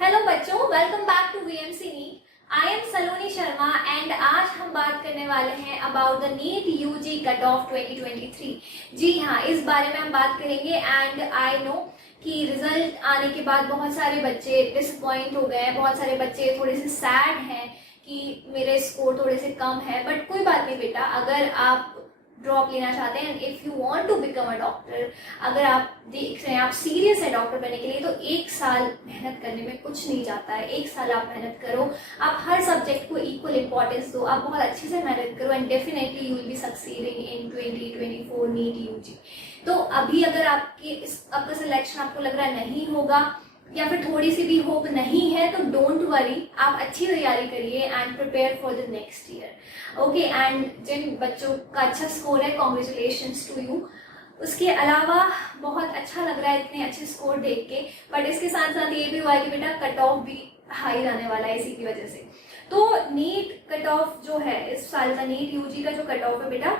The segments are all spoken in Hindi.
हेलो बच्चों, welcome back to VMC NEET. I am Saloni Sharma and आज हम बात करने वाले हैं about the NEET UG cut off 2023। जी हाँ, इस बारे में हम बात करेंगे एंड आई नो कि रिजल्ट आने के बाद बहुत सारे बच्चे डिसअपॉइंट हो गए हैं, बहुत सारे बच्चे थोड़े से सैड हैं कि मेरे स्कोर थोड़े से कम है। बट कोई बात नहीं बेटा, अगर आप ड्रॉप लेना चाहते हैं and if you want to become a doctor, अगर आप देख रहे हैं आप सीरियस है डॉक्टर बनने के लिए, तो एक साल मेहनत करने में कुछ नहीं जाता है। एक साल आप मेहनत करो, आप हर सब्जेक्ट को इक्वल इंपॉर्टेंस दो, आप बहुत अच्छे से मेहनत करो and definitely you will be succeeding in 2024 NEET UG. तो अभी अगर आपका सिलेक्शन आपको लग रहा है नहीं होगा या फिर थोड़ी सी भी होप नहीं है, तो डोंट वरी, आप अच्छी तैयारी करिए and prepare for the next year. Okay, and जिन बच्चों का अच्छा स्कोर है, कॉन्ग्रेचुलेशंस टू यू। उसके अलावा बहुत अच्छा लग रहा है इतने अच्छे स्कोर देख के, बट इसके साथ साथ ये भी हुआ है कि बेटा कट ऑफ भी हाई जाने वाला है इसी की वजह से। तो नीट कट ऑफ जो है, इस साल का नीट यूजी का जो कट ऑफ है बेटा,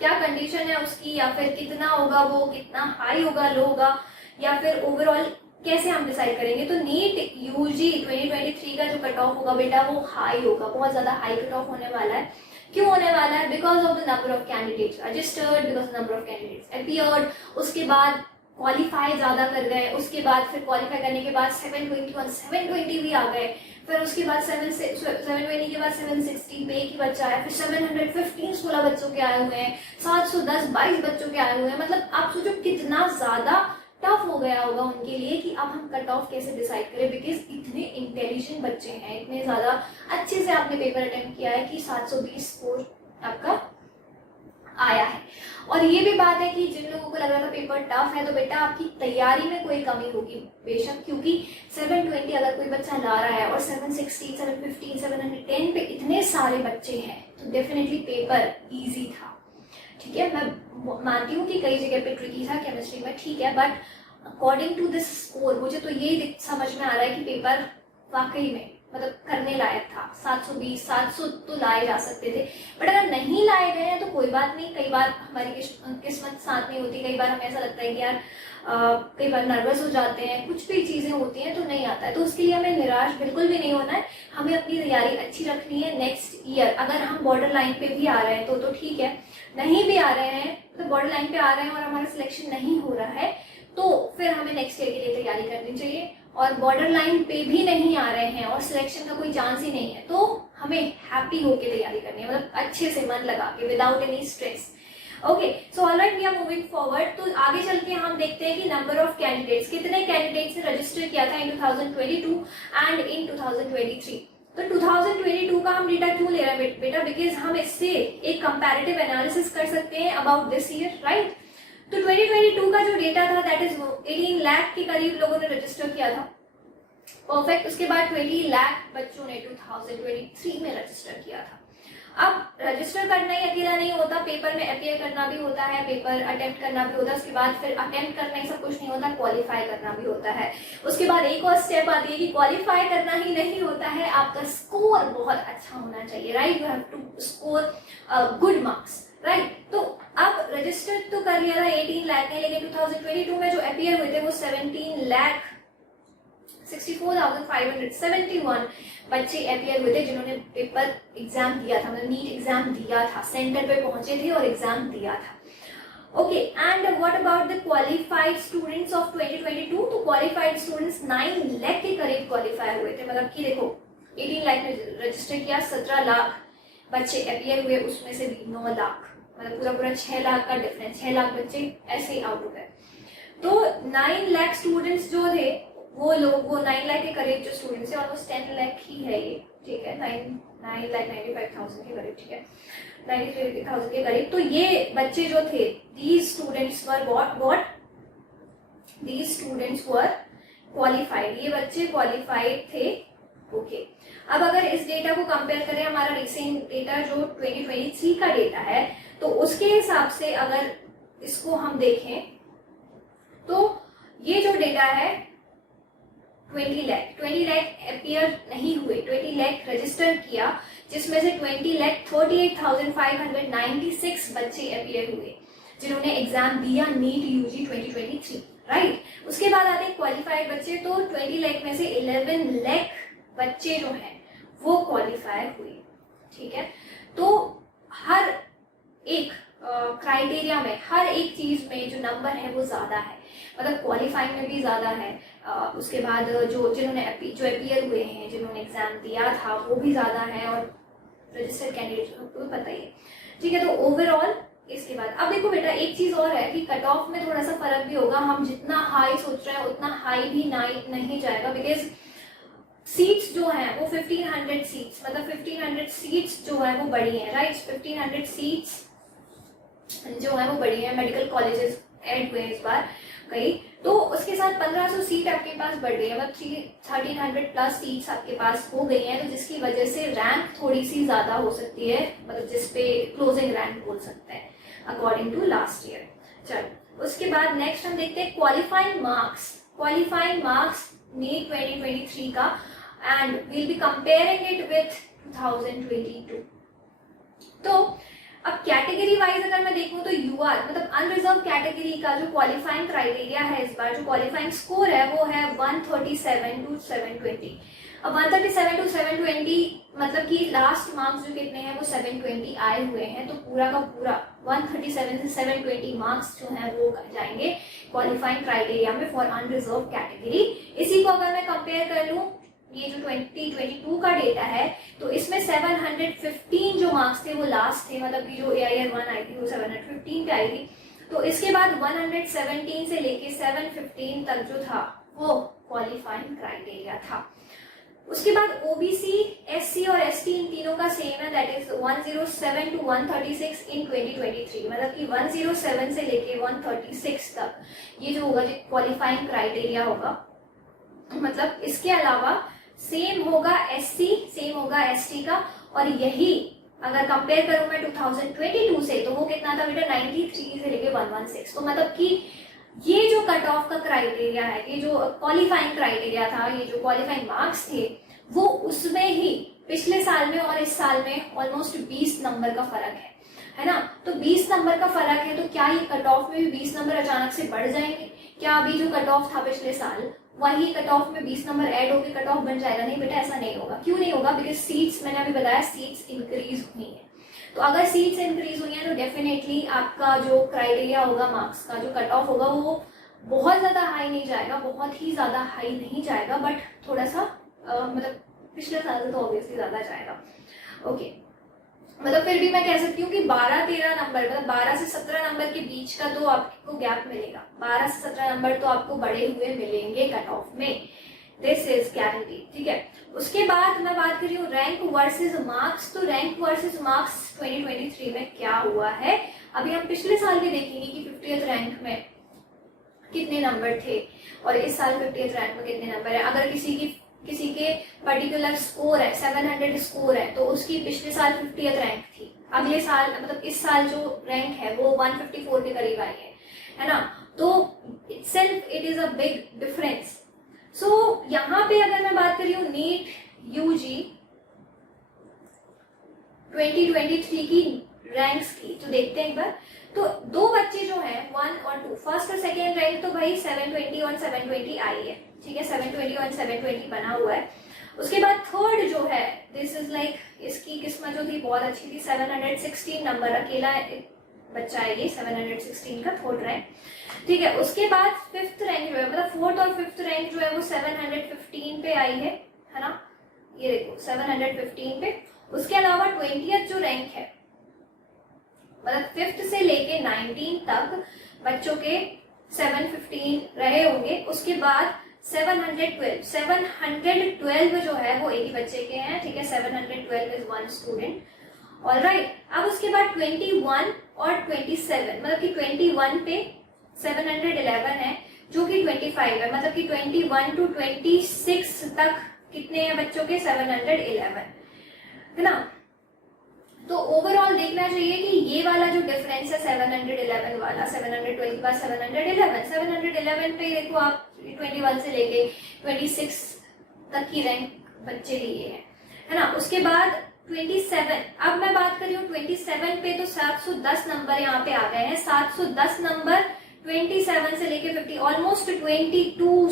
क्या कंडीशन है उसकी, या फिर कितना होगा वो, कितना हाई होगा, लो होगा, या फिर ओवरऑल कैसे हम डिसाइड करेंगे। तो नीट यूजी 2023 का जो कट ऑफ होगा बेटा वो हाई होगा, बहुत ज्यादा हाई कट ऑफ होने वाला है। क्यों होने वाला है? Because of the number of candidates registered, because number of candidates appeared, उसके बाद क्वालिफाई ज्यादा कर गए, उसके बाद फिर क्वालिफाई करने के बाद 720 भी आ गए, फिर उसके बाद 720 के बाद 760 पे एक ही बच्चा है, फिर 715 16 बच्चों के आए हुए हैं, 710 22 बच्चों के आए हुए हैं। मतलब आप सोचो कितना ज्यादा टफ हो गया होगा उनके लिए कि अब हम कट ऑफ कैसे डिसाइड करें, बिकॉज इतने इंटेलिजेंट बच्चे हैं, इतने ज्यादा अच्छे से आपने पेपर अटेम्प्ट किया है कि 720 स्कोर आपका आया है। और ये भी बात है कि जिन लोगों को लग रहा था पेपर टफ है, तो बेटा आपकी तैयारी में कोई कमी होगी बेशक, क्योंकि 720 अगर कोई बच्चा ला रहा है और 760 715 710 पे इतने सारे बच्चे हैं, तो डेफिनेटली पेपर इजी था। ठीक है, मैं मानती हूँ कि कई जगह पे ट्रिकी था केमिस्ट्री में, ठीक है, but according to this score मुझे तो ये समझ में आ रहा है कि पेपर वाकई में मतलब करने लायक था। 720 700 तो लाए जा सकते थे, बट अगर नहीं लाए गए हैं तो कोई बात नहीं। कई बार हमारी किस्मत साथ नहीं होती, कई बार हमें ऐसा लगता है कि यार कई बार नर्वस हो जाते हैं, कुछ भी चीजें होती हैं तो नहीं आता है। तो उसके लिए हमें निराश बिल्कुल भी नहीं होना है, हमें अपनी तैयारी अच्छी रखनी है। नेक्स्ट ईयर अगर हम बॉर्डर लाइन पे भी आ रहे हैं तो ठीक है, नहीं भी आ रहे हैं तो बॉर्डर लाइन पे आ रहे हैं और हमारा सिलेक्शन नहीं हो रहा है, तो फिर हमें नेक्स्ट ईयर के लिए तैयारी करनी चाहिए। और बॉर्डर लाइन पे भी नहीं आ रहे हैं और सिलेक्शन का कोई चांस ही नहीं है, तो हमें हैप्पी होके तैयारी करनी है, मतलब अच्छे से मन लगा के, without any stress. Okay, so all right, we are moving forward. तो आगे चल के हम देखते हैं कि नंबर ऑफ कैंडिडेट्स, कितने कैंडिडेट्स ने रजिस्टर किया था इन 2022 एंड इन 2023। तो 2022 का हम डेटा क्यों ले रहे हैं बेटा? बिकॉज हम इससे एक कंपैरेटिव एनालिसिस कर सकते हैं अबाउट दिस ईयर, राइट। तो 2022 का जो डेटा था दैट इज 18 लाख के करीब लोगों ने रजिस्टर किया था, परफेक्ट। उसके बाद 20 लाख बच्चों ने 2023 में रजिस्टर किया था। अब रजिस्टर करना ही अकेला नहीं होता, पेपर में अपीयर करना भी होता है, पेपर अटेम्प्ट करना भी होता है, उसके बाद फिर अटेम्प्ट करना ही सब कुछ नहीं होता, क्वालिफाई करना भी होता है। उसके बाद एक और स्टेप आती है कि क्वालिफाई करना ही नहीं होता है, आपका स्कोर बहुत अच्छा होना चाहिए, right. You have to score good marks, right. तो अब रजिस्टर तो कर लिया था 18 लाख ने, लेकिन 2022 में जो अपीयर हुए थे वो 17 लाख 64,571 बच्चे अपीयर हुए थे जिन्होंने पेपर एग्जाम दिया था, मतलब नीट एग्जाम दिया था, सेंटर पे पहुंचे थे और एग्जाम दिया था। Okay, and what about the qualified students of 2022? तो क्वालिफाइड स्टूडेंट्स 9 लाख के करीब क्वालिफाई हुए थे, मतलब कि देखो 18 लाख ने रजिस्टर किया, 17 लाख बच्चे अपीयर हुए, उसमें से भी 9 लाख, मतलब पूरा 6 लाख का डिफरेंस, 6 लाख बच्चे ऐसे ही आउट हो गए। तो 9 लाख स्टूडेंट्स जो थे वो 9 लाख के करीब जो स्टूडेंट्स है, ऑलमोस्ट 10 लाख ही है ये, ठीक है, 9 लाख 95,000 के करीब, ठीक है, 93,000 के करीब। तो ये बच्चे जो थे, these students were qualified, ये बच्चे क्वालिफाइड थे। ओके, अब अगर इस डेटा को कंपेयर करें हमारा रिसेंट डेटा जो 2023 का डेटा है, तो उसके हिसाब से अगर इसको हम देखें तो ये जो डेटा है 20 लाख अपीयर नहीं हुए, 20 लाख रजिस्टर किया, जिसमें से 20 लाख 38,596 बच्चे अपीयर हुए जिन्होंने एग्जाम दिया नीट यूजी 2023, राइट। उसके बाद आते हैं क्वालिफाइड बच्चे, तो 20 लाख में से 11 लाख बच्चे जो हैं वो क्वालिफाई हुए, ठीक है। तो हर एक क्राइटेरिया में, हर एक चीज में जो नंबर है वो ज्यादा है, मतलब क्वालिफाइंग में भी ज्यादा है। उसके बाद जो जिन्होंने जो अपीयर हुए हैं, जिन्होंने एग्जाम दिया था वो भी ज्यादा है, और रजिस्टर्ड कैंडिडेट को पता ही है, ठीक है। तो ओवरऑल इसके बाद अब देखो बेटा, एक चीज और है कि कट ऑफ में थोड़ा सा फर्क भी होगा। हम जितना हाई सोच रहे हैं उतना हाई भी नहीं जाएगा, बिकॉज सीट्स जो हैं वो 1500 सीट्स, मतलब 1500 सीट्स जो है वो बड़ी हैं, राइट। 1500 सीट्स जो है वो बड़ी है, मेडिकल कॉलेजेस ऐड हुए हैं इस बार कई, तो उसके साथ 1500 सीट आपके पास बढ़ गई है, मतलब 1300 प्लस सीट्स आपके पास हो गई हैं, तो जिसकी वजह से रैंक थोड़ी सी ज्यादा हो सकती है, मतलब जिसपे क्लोजिंग रैंक बोल सकते हैं अकॉर्डिंग टू लास्ट ईयर। चलो उसके बाद नेक्स्ट हम देखते हैं qualifying marks. Qualifying marks NEET 2023 का, and we'll be comparing it with 2022। तो अब कैटेगरी वाइज अगर मैं देखूं तो यूआर मतलब अनरिजर्व कैटेगरी का जो क्वालिफाइंग क्राइटेरिया है इस बार, जो क्वालिफाइंग स्कोर है वो है 137 to 720। अब 137 to 720 मतलब कि लास्ट मार्क्स जो कितने हैं वो 720 आए हुए हैं, तो पूरा का पूरा 137 से 720 मार्क्स जो हैं वो जाएंगे क्वालिफाइंग क्राइटेरिया में फॉर अनरिजर्व कैटेगरी। इसी को अगर मैं कंपेयर कर लूं, ये जो 2022 का डेटा है, तो इसमें 715 जो मार्क्स थे वो लास्ट थे, मतलब कि जो AIR 1 आई थी वो 715 पे आई थी। तो इसके बाद 117 से लेके 715 तक जो था वो क्वालिफाइंग क्राइटेरिया था। उसके बाद OBC, SC और ST इन तीनों का सेम है, दैट इज 107 to 136 इन 2023, मतलब कि 107 से लेके 136 तक ये जो होगा जो क्वालिफाइंग क्राइटेरिया होगा। मतलब इसके अलावा सेम होगा SC, सेम होगा ST का, और यही अगर कंपेयर करूं मैं 2022 से, तो वो कितना था बेटा 93 से लेके 116। तो मतलब कि ये जो कट ऑफ का क्राइटेरिया है, ये जो क्वालिफाइंग क्राइटेरिया था, ये जो क्वालिफाइंग मार्क्स थे, वो उसमें ही पिछले साल में और इस साल में ऑलमोस्ट 20 नंबर का फर्क है ना। तो 20 नंबर का फर्क है, तो क्या ये कट ऑफ में भी 20 नंबर अचानक से बढ़ जाएंगे? क्या अभी जो कट ऑफ था पिछले साल वही कट ऑफ में 20 नंबर ऐड होकर कट ऑफ बन जाएगा? नहीं बेटा, ऐसा नहीं होगा। क्यों नहीं होगा? बिकॉज सीट्स, मैंने अभी बताया, सीट्स इंक्रीज हुई है। तो अगर सीट्स इंक्रीज हुई है तो डेफिनेटली आपका जो क्राइटेरिया होगा मार्क्स का, जो कट ऑफ होगा, वो बहुत ज्यादा हाई नहीं जाएगा, बहुत ही ज्यादा हाई नहीं जाएगा, बट थोड़ा सा मतलब पिछले साल से तो ऑब्वियसली ज्यादा जाएगा। ओके, मतलब फिर भी मैं कह सकती हूँ कि 12-13 नंबर, मतलब 12 से 17 नंबर के बीच का तो आपको गैप मिलेगा। 12 से 17 नंबर तो आपको बढ़े हुए मिलेंगे कट ऑफ में, दिस इज गारंटी, ठीक है। उसके बाद मैं बात कर रही हूँ रैंक वर्सेस मार्क्स। तो रैंक वर्सेस मार्क्स 2023 में क्या हुआ है, अभी हम पिछले साल भी देखेंगे कि 50th रैंक में कितने नंबर थे और इस साल 50th रैंक में कितने नंबर है। अगर किसी के पर्टिकुलर स्कोर है, 700 स्कोर है, तो उसकी पिछले साल 50th रैंक थी, अगले साल मतलब इस साल जो रैंक है वो 154 के करीब आई है ना। तो itself it is a big difference. So यहाँ पे अगर मैं बात कर रही हूँ नीट यूजी 2023 की रैंक्स की, तो देखते हैं एक बार। तो दो बच्चे जो हैं 1 और 2, फर्स्ट और सेकेंड रैंक तो भाई 720 और 720 आई है, ठीक है, 720 और 720 बना हुआ है। उसके बाद थर्ड जो है, दिस इज लाइक, इसकी किस्मत जो थी बहुत अच्छी थी, 716 नंबर, अकेला बच्चा है ये 716 का, थर्ड रैंक, ठीक है। उसके बाद फिफ्थ रैंक जो है, मतलब फोर्थ और फिफ्थ रैंक जो है वो 715 पे आई है ना, ये देखो 715 पे। उसके अलावा 20th जो रैंक है, मतलब फिफ्थ से लेके 19 तक बच्चों के 715 रहे होंगे। उसके बाद 712 जो है वो एक ही बच्चे के हैं, ठीक है, 712 इज 1 स्टूडेंट, ऑलराइट। अब उसके बाद 21 और 27, मतलब कि 21 पे 711 है, जो कि 25 है, मतलब कि 21 to 26 तक कितने हैं बच्चों के, 711, है ना। तो ओवरऑल देखना चाहिए कि ये वाला जो डिफरेंस है 711 वाला, 712 के बाद 711 पे देखो आप 21 से लेके 26 तक की रैंक बच्चे लिए हैं, है ना। उसके बाद 27, अब मैं बात कर रही हूँ 27 पे, तो 710 नंबर यहाँ पे आ गए हैं। 710 नंबर 27 से लेके 50, ऑलमोस्ट 22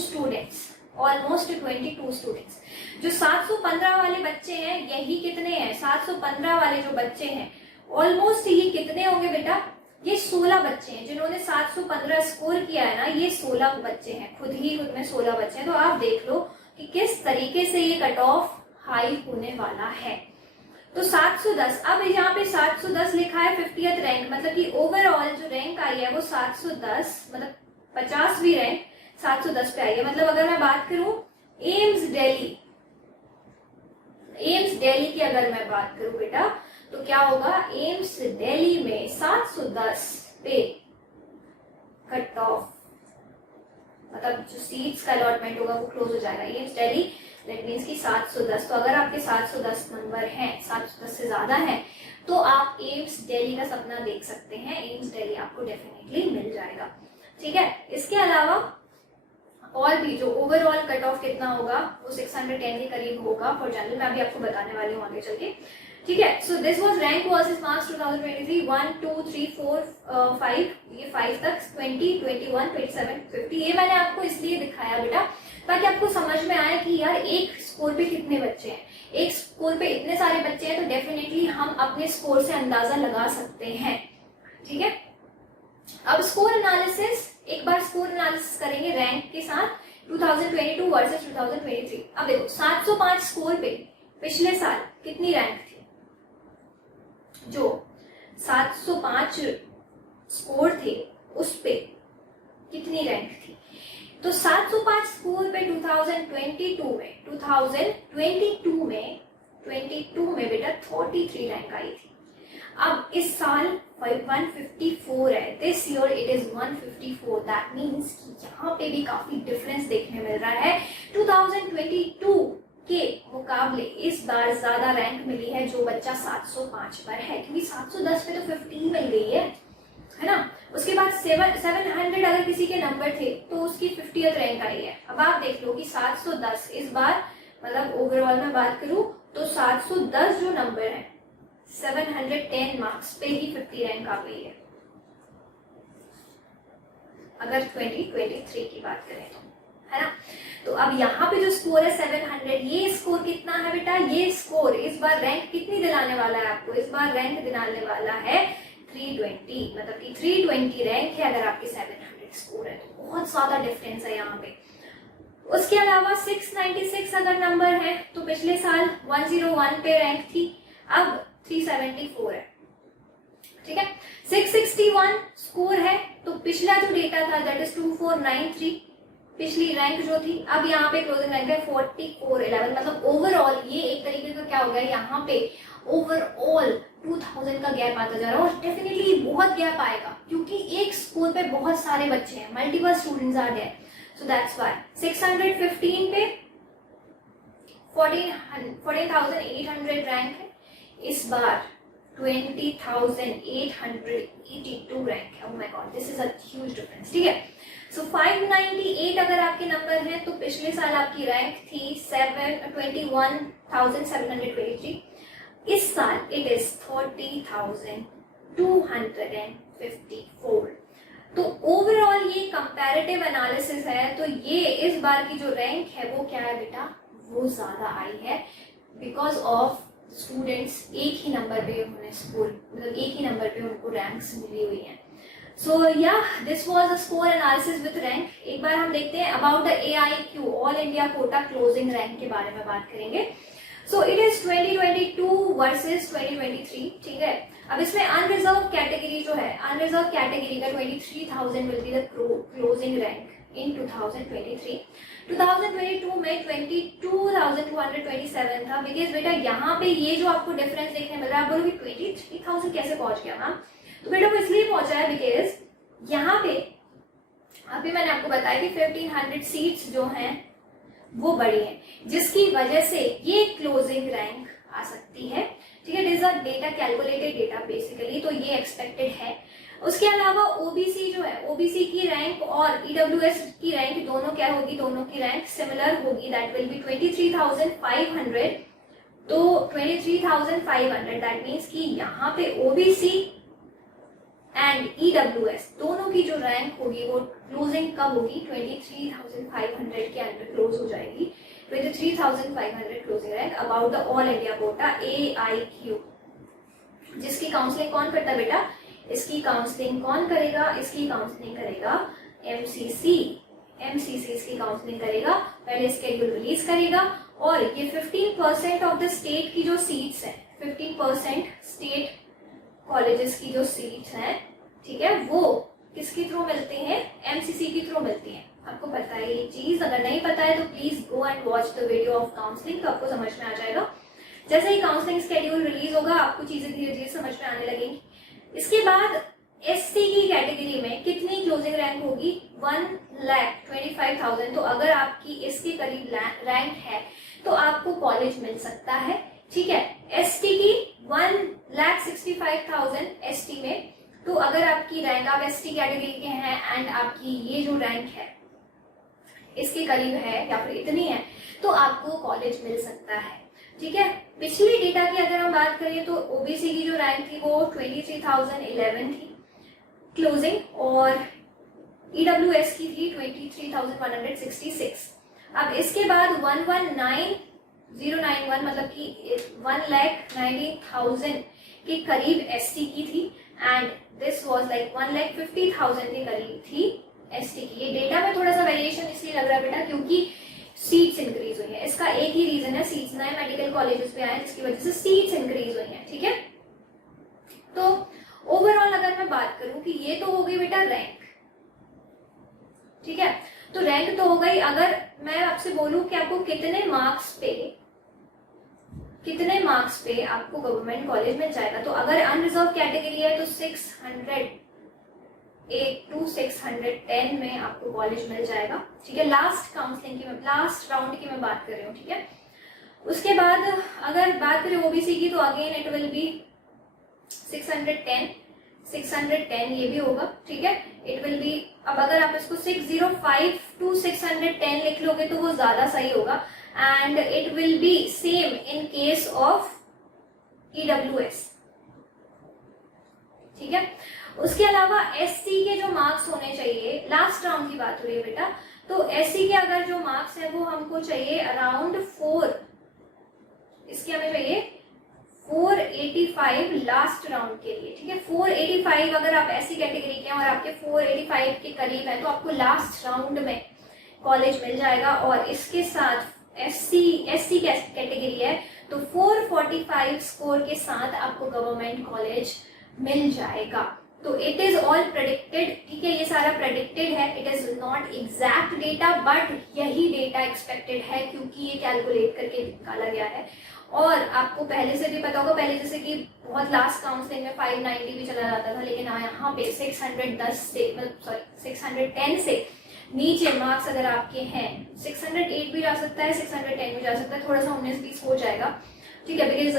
स्टूडेंट्स। जो 715 वाले बच्चे हैं, यही कितने हैं, 715 वाले जो बच्चे हैं, ऑलमोस्ट ये कितने होंगे बेटा, ये 16 बच्चे हैं जिन्होंने 715 स्कोर किया है ना, ये 16 बच्चे हैं, खुद में 16 बच्चे हैं। तो आप देख लो कि किस तरीके से ये कट ऑफ हाई होने वाला है। तो 710, अब यहाँ पे 710 लिखा है 50th रैंक, मतलब कि ओवरऑल जो रैंक आई है वो 710, मतलब 50वीं रैंक 710 पे आई है। मतलब अगर मैं बात करूं एम्स दिल्ली की अगर मैं बात करूं बेटा, तो क्या होगा, एम्स दिल्ली में 710 पे कट ऑफ, मतलब जो सीट्स का अलॉटमेंट होगा वो क्लोज हो जाएगा। एम्स दिल्ली दैट मीन्स की 710। तो अगर आपके 710 नंबर हैं, 710 से ज्यादा है, तो आप एम्स दिल्ली का सपना देख सकते हैं। एम्स दिल्ली आपको डेफिनेटली मिल जाएगा, ठीक है। इसके अलावा और भी जो ओवरऑल कट ऑफ कितना होगा वो 610 के करीब होगा फॉर जनरल, मैं अभी आपको बताने वाली हूँ आगे चल के, ठीक है। So this was rank versus marks 2023, 1 2 3 4 5, ये 5 तक 20 21 27 50। ये मैंने आपको इसलिए दिखाया बेटा ताकि आपको समझ में आए कि यार एक स्कोर पे कितने बच्चे हैं, एक स्कोर पे इतने सारे बच्चे हैं, तो डेफिनेटली हम अपने स्कोर से अंदाजा लगा सकते हैं, ठीक है। अब स्कोर एनालिसिस, एक बार स्कोर एनालिसिस करेंगे रैंक के साथ 2022 वर्सेस 2023। अब देखो 705 स्कोर पे पिछले साल कितनी रैंक थी, जो 705 स्कोर थे उस पे कितनी रैंक थी, तो 705 स्कोर पे 2022 में बेटा 43 रैंक आई थी। अब इस साल 154 है, this year it is 154, that means कि यहाँ पे भी काफी डिफरेंस देखने मिल रहा है। 2022 के मुकाबले इस बार ज्यादा रैंक मिली है जो बच्चा 705 पर है, क्योंकि 710 पे तो 15 मिल गई है ना। उसके बाद 700 अगर किसी के नंबर थे तो उसकी 50th रैंक आई है। अब आप देख लो कि 710 इस बार, मतलब ओवरऑल में बात करूं तो 710 जो नंबर है 710 मार्क्स पे ही 50 रैंक आ गई है, अगर 2023 की बात करें तो, है ना। तो अब यहाँ पे जो स्कोर है 700, ये स्कोर कितना है बेटा, ये स्कोर इस बार रैंक कितनी दिलाने वाला है आपको, इस बार रैंक दिलाने वाला है 320, मतलब कि 320 रैंक है अगर आपकी 700 स्कोर है, तो बहुत ज्यादा डिफरेंस है यहाँ पे। उसके अलावा 696 अगर नंबर है तो पिछले साल 101 पे रैंक थी, अब 374 है, ठीक है। 661 स्कोर है, तो पिछला जो डेटा था दैट इज 2493, पिछली रैंक जो थी, अब यहाँ पे क्लोजिंग रैंक है 4411, मतलब ओवरऑल ये एक तरीके का क्या हो गया, यहाँ पे ओवरऑल 2000 का गैप आता जा रहा है, और डेफिनेटली बहुत गैप आएगा क्योंकि एक स्कोर पे बहुत सारे बच्चे हैं, multiple students are there, so that's why 615 पे 14,800 रैंक है, इस बार 20,882 रैंक है। Oh my God, this is a huge difference, ठीक है। सो 598 अगर आपके नंबर हैं तो पिछले साल आपकी रैंक थी 21,723, इस साल इट इज 30,254। तो ओवरऑल ये कंपैरेटिव एनालिसिस है, तो ये इस बार की जो रैंक है वो क्या है बेटा, वो ज्यादा आई है बिकॉज ऑफ स्टूडेंट्स एक ही नंबर पे उन्हें स्कोर, मतलब एक ही नंबर पे उनको रैंक्स मिली हुई हैं। सो या this was a score analysis with rank. एक बार हम देखते हैं about the AIQ, all India quota closing rank के बारे में बात करेंगे। सो इट इज 2022 वर्सेस 2023, ठीक है। अब इसमें अनरिजर्व कैटेगरी जो है, अनरिजर्व कैटेगरी का 23,000 will be the closing rank in 2023। 2022 में 22,227 था, बिकॉज बेटा यहाँ पे ये जो आपको डिफरेंस देखने मिल रहा है, आप बोलोगे 23,000 कैसे पहुंच गया मैम, तो बेटा वो इसलिए पहुंचा है बिकॉज यहाँ पे अभी मैंने आपको बताया कि 1500 सीट्स जो हैं वो बड़ी हैं, जिसकी वजह से ये क्लोजिंग रैंक आ सकती है, ठीक है। It is a data, calculated data basically, तो ये एक्सपेक्टेड है। उसके अलावा ओबीसी जो है, ओबीसी की रैंक और ईडब्ल्यूएस की रैंक दोनों क्या होगी, दोनों की रैंक सिमिलर होगी, दैट विल बी 23,500। तो 23,500 दैट मीन्स कि यहाँ पे ओबीसी एंड EWS दोनों की जो रैंक होगी वो क्लोजिंग कब होगी, 23,500 के अंदर क्लोज हो जाएगी। 23,500 closing rank about the all India quota AIQ, जिसकी काउंसलिंग कौन करता है बेटा, इसकी काउंसलिंग कौन करेगा, इसकी काउंसलिंग करेगा MCC इसकी काउंसलिंग करेगा, पहले स्केड्यूल रिलीज करेगा। और ये 15% ऑफ द स्टेट की जो सीट्स हैं, 15% स्टेट कॉलेजेस की जो सीट्स हैं, ठीक है, वो किसके थ्रू मिलते हैं, MCC के थ्रू मिलती हैं। आपको पता है ये चीज, अगर नहीं पता है तो please go and watch the video of counselling, तो आपको समझ में आ जाएगा। जैसे ही काउंसलिंग स्केड्यूल रिलीज होगा आपको चीजें धीरे धीरे समझ में आने लगेंगी। इसके बाद SC की कैटेगरी में कितनी क्लोजिंग रैंक होगी, 1,25,000। तो अगर आपकी इसके करीब रैंक है तो आपको कॉलेज मिल सकता है, ठीक है। ST की 1,65,000 ST में, तो अगर आपकी रैंक, आप ST कैटेगरी के हैं एंड आपकी ये जो रैंक है इसके करीब है या फिर इतनी है, तो आपको कॉलेज मिल सकता है, ठीक है। पिछली डेटा की अगर हम बात करें तो OBC की जो रैंक थी वो 23,011 थी क्लोजिंग, और EWS की थी 23,166। अब इसके बाद 119,091 मतलब कि 1,90,000 के करीब ST की थी, एंड दिस वाज लाइक 1,50,000 के करीब थी ST की। ये डेटा में थोड़ा सा वेरिएशन इसलिए लग रहा है बेटा क्योंकि सीट्स इंक्रीज हुई है, इसका एक ही रीजन है, सीट्स नए मेडिकल कॉलेजेस पे आए जिसकी वजह से सीट्स इंक्रीज हुई है, ठीक है। तो ओवरऑल अगर मैं बात करूं कि ये तो हो गई बेटा रैंक, ठीक है, तो रैंक तो हो गई। अगर मैं आपसे बोलूं कि आपको कितने मार्क्स पे आपको गवर्नमेंट कॉलेज मिल जाएगा, तो अगर अनरिजर्व कैटेगरी है तो 608 to 610 में आपको कॉलेज मिल जाएगा, ठीक है। लास्ट काउंसलिंग की, लास्ट राउंड की मैं बात कर रही हूँ, ठीक है। उसके बाद अगर बात करें OBC की तो अगेन इट विल बी 610 ये भी होगा, ठीक है। इट विल बी, अब अगर आप इसको 605 to 610 लिख लोगे तो वो ज्यादा सही होगा, and it will be same in case of EWS, ठीक है। उसके अलावा SC के जो मार्क्स होने चाहिए, लास्ट राउंड की बात हो रही है बेटा, तो SC के अगर जो मार्क्स है वो हमको चाहिए अराउंड 4, इसके हमें चाहिए 485 लास्ट राउंड के लिए, ठीक है। 485 अगर आप SC कैटेगरी के हैं और आपके 485 के करीब है तो आपको लास्ट राउंड में कॉलेज मिल जाएगा। और इसके साथ SC कैटेगरी है तो 445 स्कोर के साथ आपको गवर्नमेंट कॉलेज मिल जाएगा। तो इट इज ऑल प्रेडिक्टेड, ठीक है, ये सारा प्रेडिक्टेड है, it is not exact data, but यही डेटा एक्सपेक्टेड है क्योंकि ये कैलकुलेट करके निकाला गया है। और आपको पहले से भी पता होगा, पहले जैसे कि बहुत लास्ट काउंसलिंग में 590 भी चला जाता था, लेकिन यहाँ पे 610 से, मतलब सॉरी 610 से नीचे मार्क्स अगर आपके हैं, 608 भी जा सकता है, 610 भी जा सकता है, थोड़ा सा 19-20 हो जाएगा, ठीक है, बिकॉज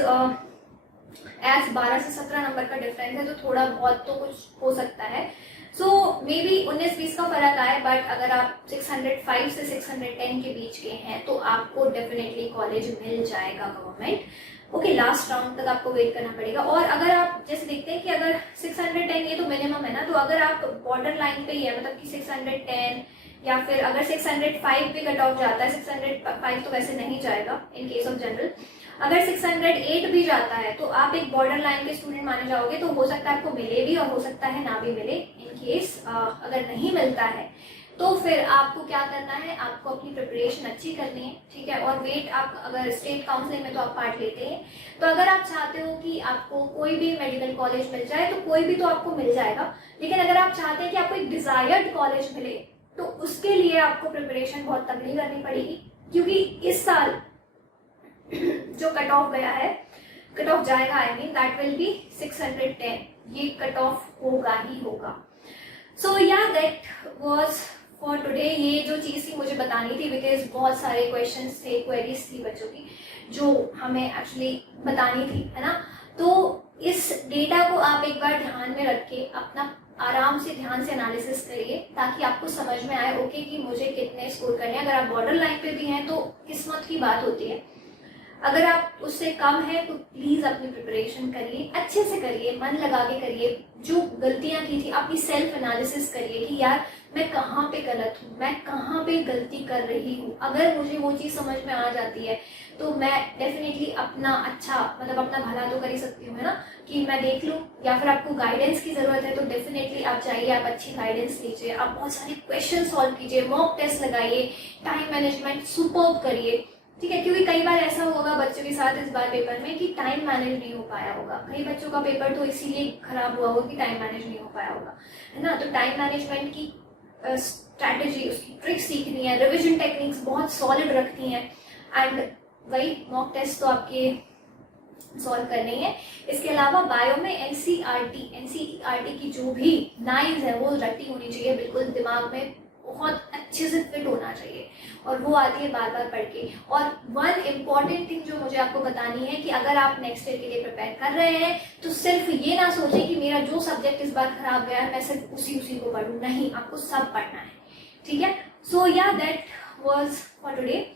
एज 12 से 17 नंबर का डिफरेंस है तो थोड़ा बहुत तो कुछ हो सकता है। सो मे बी 19-20 का फर्क आए, बट अगर आप 605 से 610 के बीच के हैं तो आपको डेफिनेटली कॉलेज मिल जाएगा गवर्नमेंट, ओके। लास्ट राउंड तक आपको वेट करना पड़ेगा। और अगर आप जैसे देखते हैं कि अगर 610 ये तो मिनिमम है ना, तो अगर आप बॉर्डर लाइन पे ही है, मतलब कि 610 या फिर अगर 605 पे कट ऑफ जाता है, 605 तो वैसे नहीं जाएगा इन केस ऑफ जनरल, अगर 608 भी जाता है तो आप एक बॉर्डर लाइन के स्टूडेंट माने जाओगे, तो हो सकता है आपको मिले भी और हो सकता है ना भी मिले। इन केस अगर नहीं मिलता है तो फिर आपको क्या करना है, आपको अपनी प्रिपरेशन अच्छी करनी है, ठीक है। और वेट, आप अगर स्टेट काउंसलिंग में तो आप पार्ट लेते हैं, तो अगर आप चाहते हो कि आपको कोई भी मेडिकल कॉलेज मिल जाए तो कोई भी तो आपको मिल जाएगा, लेकिन अगर आप चाहते हैं कि आपको एक डिजायर्ड कॉलेज मिले तो उसके लिए आपको प्रिपरेशन बहुत तगड़ी करनी पड़ेगी, क्योंकि इस साल जो कट ऑफ गया है, कट ऑफ जाएगा, I mean that will be 610, ये कट ऑफ होगा ही होगा। सो या दैट वाज फॉर टुडे, ये जो चीज थी मुझे बतानी थी, बिकॉज बहुत सारे क्वेश्चंस थे, क्वेरीज थी बच्चों की जो हमें एक्चुअली बतानी थी, है ना। तो इस डेटा को आप एक बार ध्यान में रख के अपना आराम से ध्यान से एनालिसिस करिए, ताकि आपको समझ में आए ओके कि मुझे कितने स्कोर करने हैं। अगर आप बॉर्डर लाइन पे भी हैं तो किस्मत की बात होती है, अगर आप उससे कम है तो प्लीज़ अपनी प्रिपरेशन करिए, अच्छे से करिए, मन लगा के करिए। जो गलतियां की थी अपनी सेल्फ एनालिसिस करिए कि यार मैं कहाँ पे गलत हूँ, मैं कहाँ पे गलती कर रही हूँ। अगर मुझे वो चीज़ समझ में आ जाती है तो मैं डेफिनेटली अपना अच्छा मतलब अपना भला तो कर ही सकती हूँ, है ना, कि मैं देख लूँ। या फिर आपको गाइडेंस की ज़रूरत है तो डेफिनेटली आप जाइए, आप अच्छी गाइडेंस लीजिए, आप बहुत सारे क्वेश्चन सॉल्व कीजिए, मॉक टेस्ट लगाइए, टाइम मैनेजमेंट सुपर्ब करिए, ठीक है। क्योंकि कई बार ऐसा होगा बच्चों के साथ इस बार पेपर में कि टाइम मैनेज नहीं हो पाया होगा। कई बच्चों का पेपर तो इसीलिए खराब हुआ होगा कि टाइम मैनेज नहीं हो पाया होगा, है ना। तो टाइम मैनेजमेंट की स्ट्रैटेजी, उसकी ट्रिक्स सीखनी है, रिविजन टेक्निक्स बहुत सॉलिड रखती हैं, एंड वही मॉक टेस्ट तो आपके सॉल्व करनी है। इसके अलावा बायो में एनसीईआरटी की जो भी लाइन्स है वो रटी होनी चाहिए, बिल्कुल दिमाग में बहुत अच्छे से फिट होना चाहिए, और वो आती है बार बार पढ़ के। और वन इम्पॉर्टेंट थिंग जो मुझे आपको बतानी है कि अगर आप नेक्स्ट ईयर के लिए प्रिपेयर कर रहे हैं तो सिर्फ ये ना सोचें कि मेरा जो सब्जेक्ट इस बार खराब गया है मैं सिर्फ उसी को पढ़ूं, नहीं, आपको सब पढ़ना है, ठीक है। सो या दैट वाज फॉर टुडे।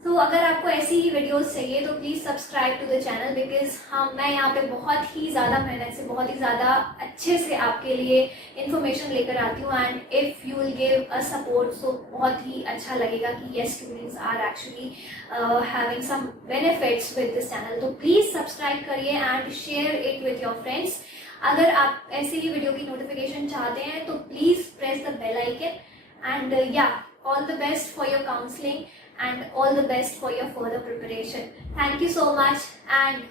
तो अगर आपको ऐसी ही वीडियोस चाहिए तो please subscribe to the channel, because मैं यहाँ पे बहुत ही ज़्यादा मेहनत से, बहुत ही ज़्यादा अच्छे से आपके लिए इन्फॉर्मेशन लेकर आती हूँ, and if you will give a support तो बहुत ही अच्छा लगेगा कि yes students are actually having some benefits with this channel. तो प्लीज़ सब्सक्राइब करिए and share it with your friends. अगर आप ऐसी ही वीडियो की नोटिफिकेशन चाहते हैं तो please press the bell icon, and या all the best for your counseling and all the best for your further preparation. Thank you so much, and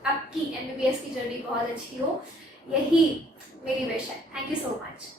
आपकी MBBS की जर्नी बहुत अच्छी हो, यही मेरी विश है। Thank you so much.